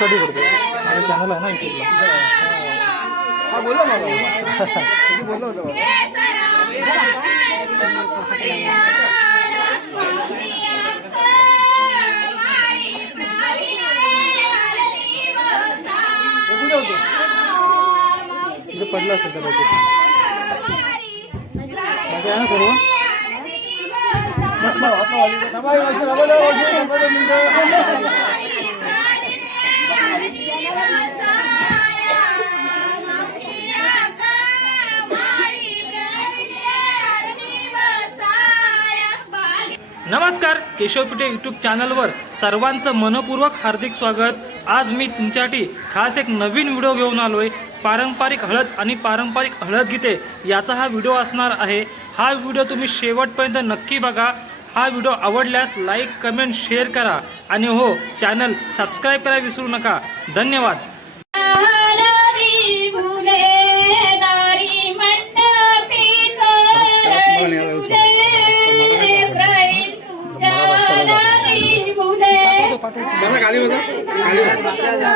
साठी करतो आणि चॅनल आहे ना यूट्यूबला हा बोलला बाबा बोलला होता होतं? पडलं असेल का बाकी आहे ना सर्व? नमस्कार केशव पिठे यूट्यूब चॅनलवर सर्वांचं मनपूर्वक हार्दिक स्वागत. आज मी तुमच्यासाठी खास एक नवीन व्हिडिओ घेऊन आलोय. पारंपरिक हळद आणि पारंपरिक हळद गीते याचा हा व्हिडिओ असणार आहे. हा व्हिडिओ तुम्ही शेवटपर्यंत नक्की बघा. हा व्हिडिओ आवडल्यास लाईक कमेंट शेअर करा. आणि हो चॅनल सबस्क्राईब करायला विसरू नका. धन्यवाद. बसा खाली बसा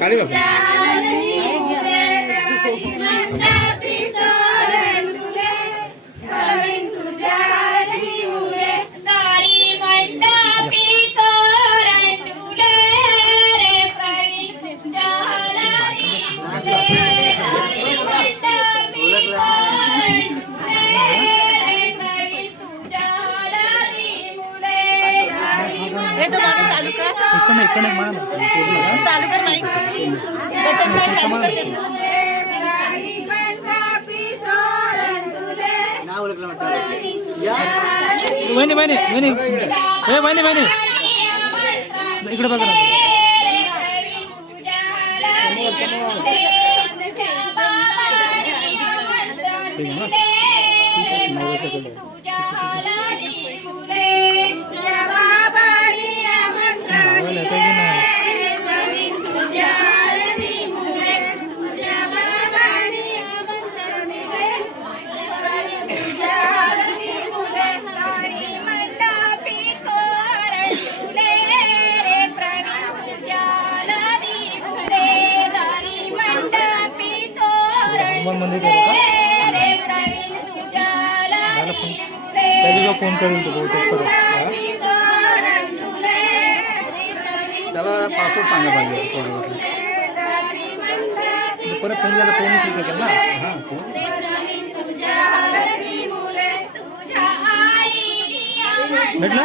खाली बसा तो गाणं चालू कर. चालू कर माईक. बटन काय चालू कर त्याचं. वहिनी वहिनी वहिनी. हे वहिनी वहिनी. इकडे बघा भेटलं?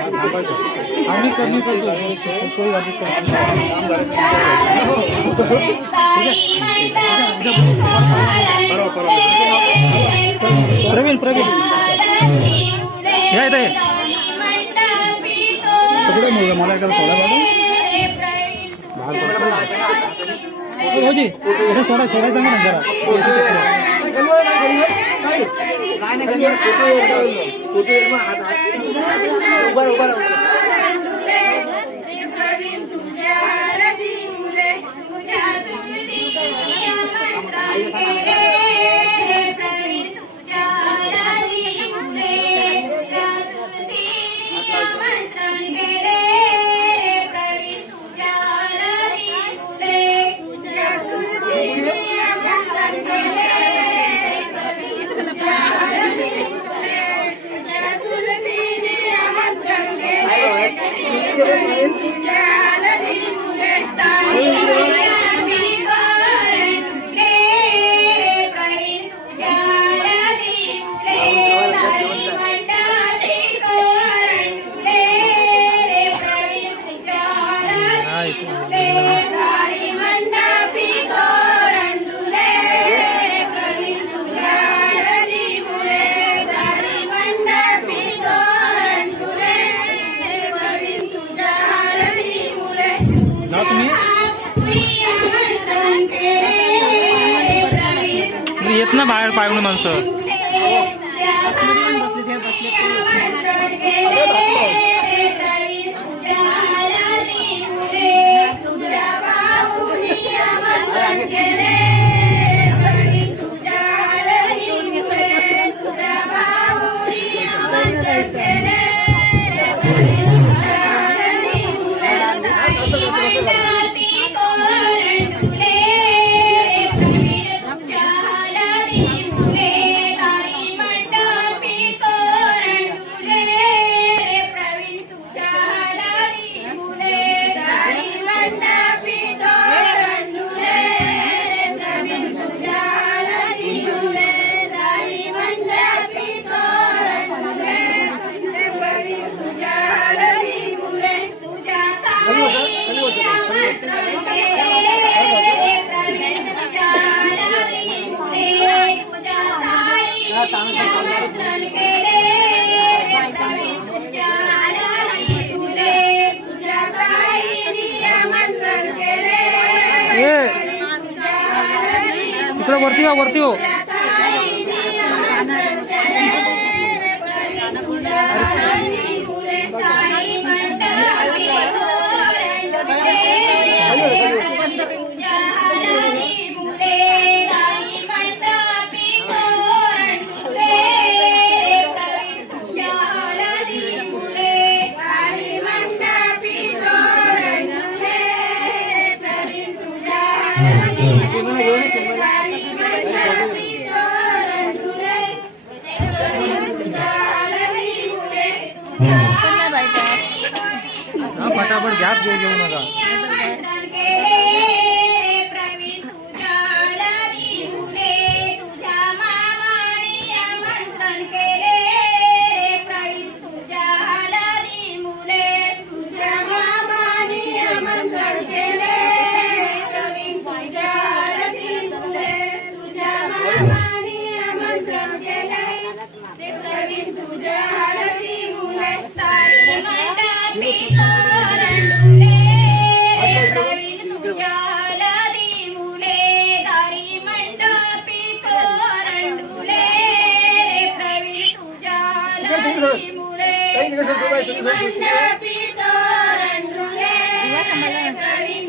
आम्ही कमी करतो सोय वाटत प्रवीण प्रवीण. या इथे. कुठे मुलगा मला एखादा थोडा बाबा होजी इथे सोडा सोडायचं ना जरा bueno, bueno. ना बाहेर पाय माणसं. Flor, guardivo. वरती हो हा फटाफट वरचा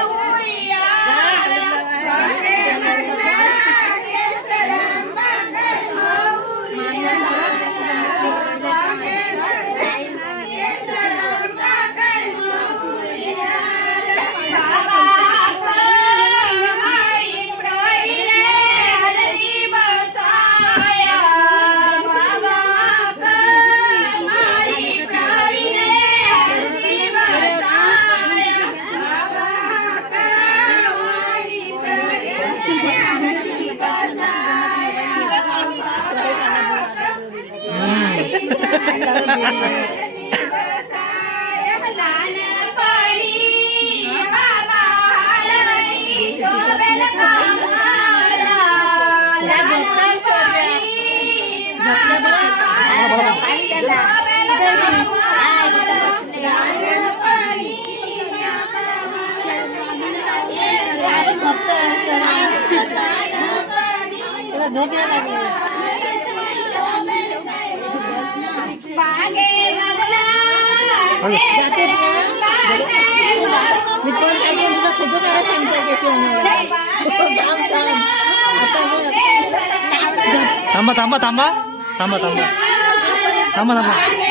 झोप मी पण सांगते तुझा खूप काय सांगते कशी होणार थांबा थांबा थांबा. थांबा थांबा. Apa 么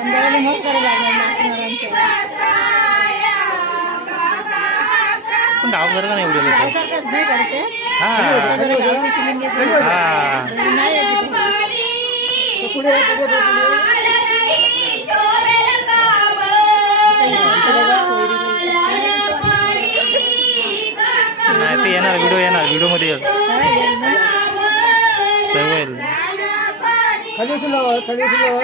संध्याकाळी पण डाव करता नाही एवढे नाही करते नाही ते येणार व्हिडिओ येणार व्हिडिओमध्ये येईल. सवय. खाली सुरू खाली सुरू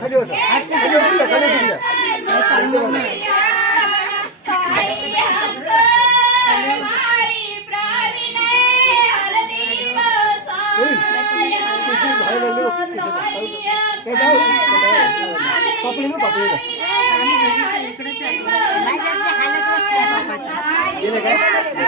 Cadê o Zé? 宝贝的，来，你还能再好好点。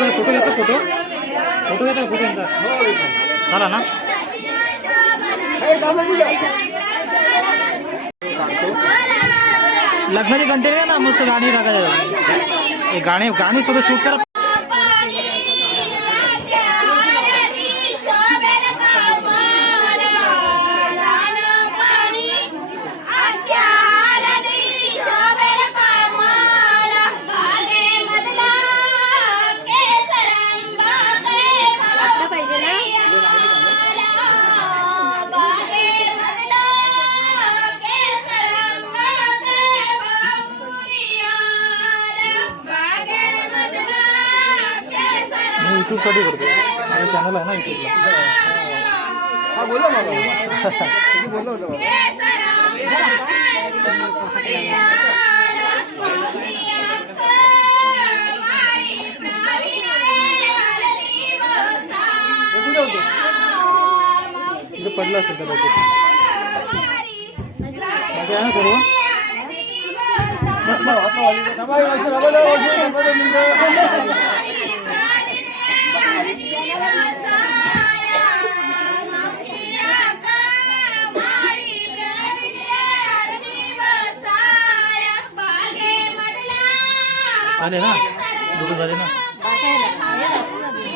photo photo घेतात फोटो. फोटो घेतात फोटो घेतात झाला ना? लग्नाचे कंटेन ना मस्त गाणी टाकायचं हे गाणे गाणी थोडं शूट करा. यूट्यूबसाठी करतो माझं चॅनल आहे ना यूट्यूबला हा बोला मला. हे तिथे पडलं असेल आहे ना सर्व बस ना, हात लावा. थांबा, हे असं थांबा, थांबा, आले ना? दुखून झाले ना?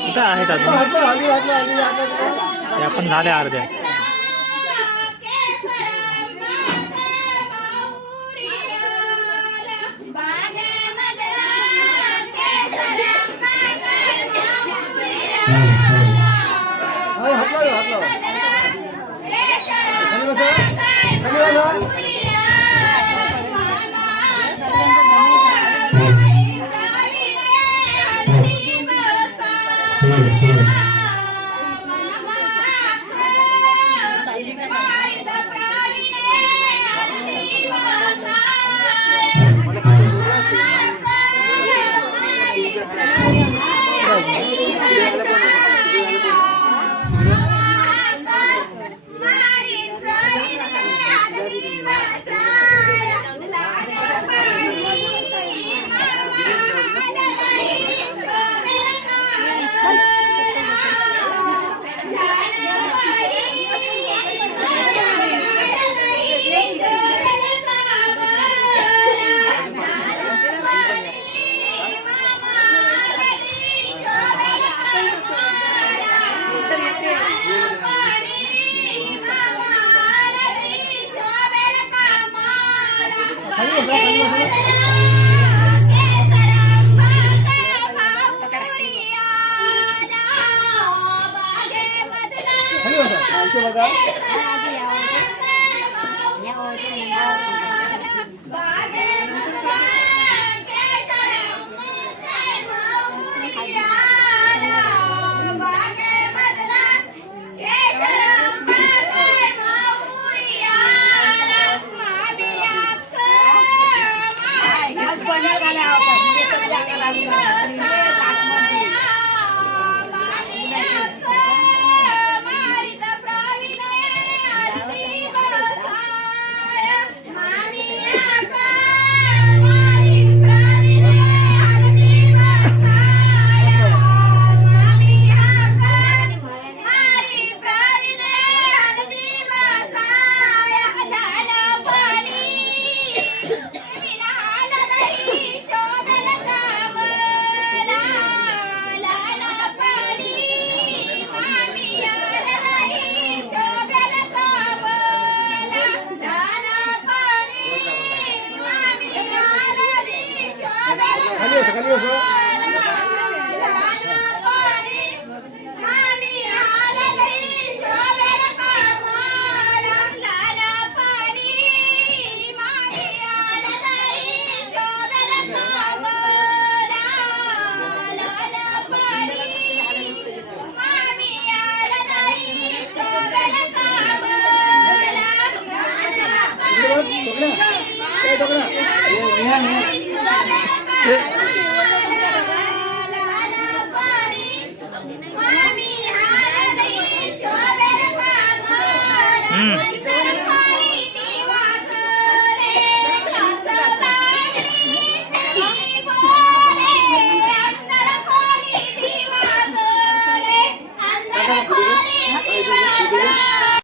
कुठं आहेत अजून? हात त्या पण झाल्या अर्ध्या. Yeah. खाली बसा. हा,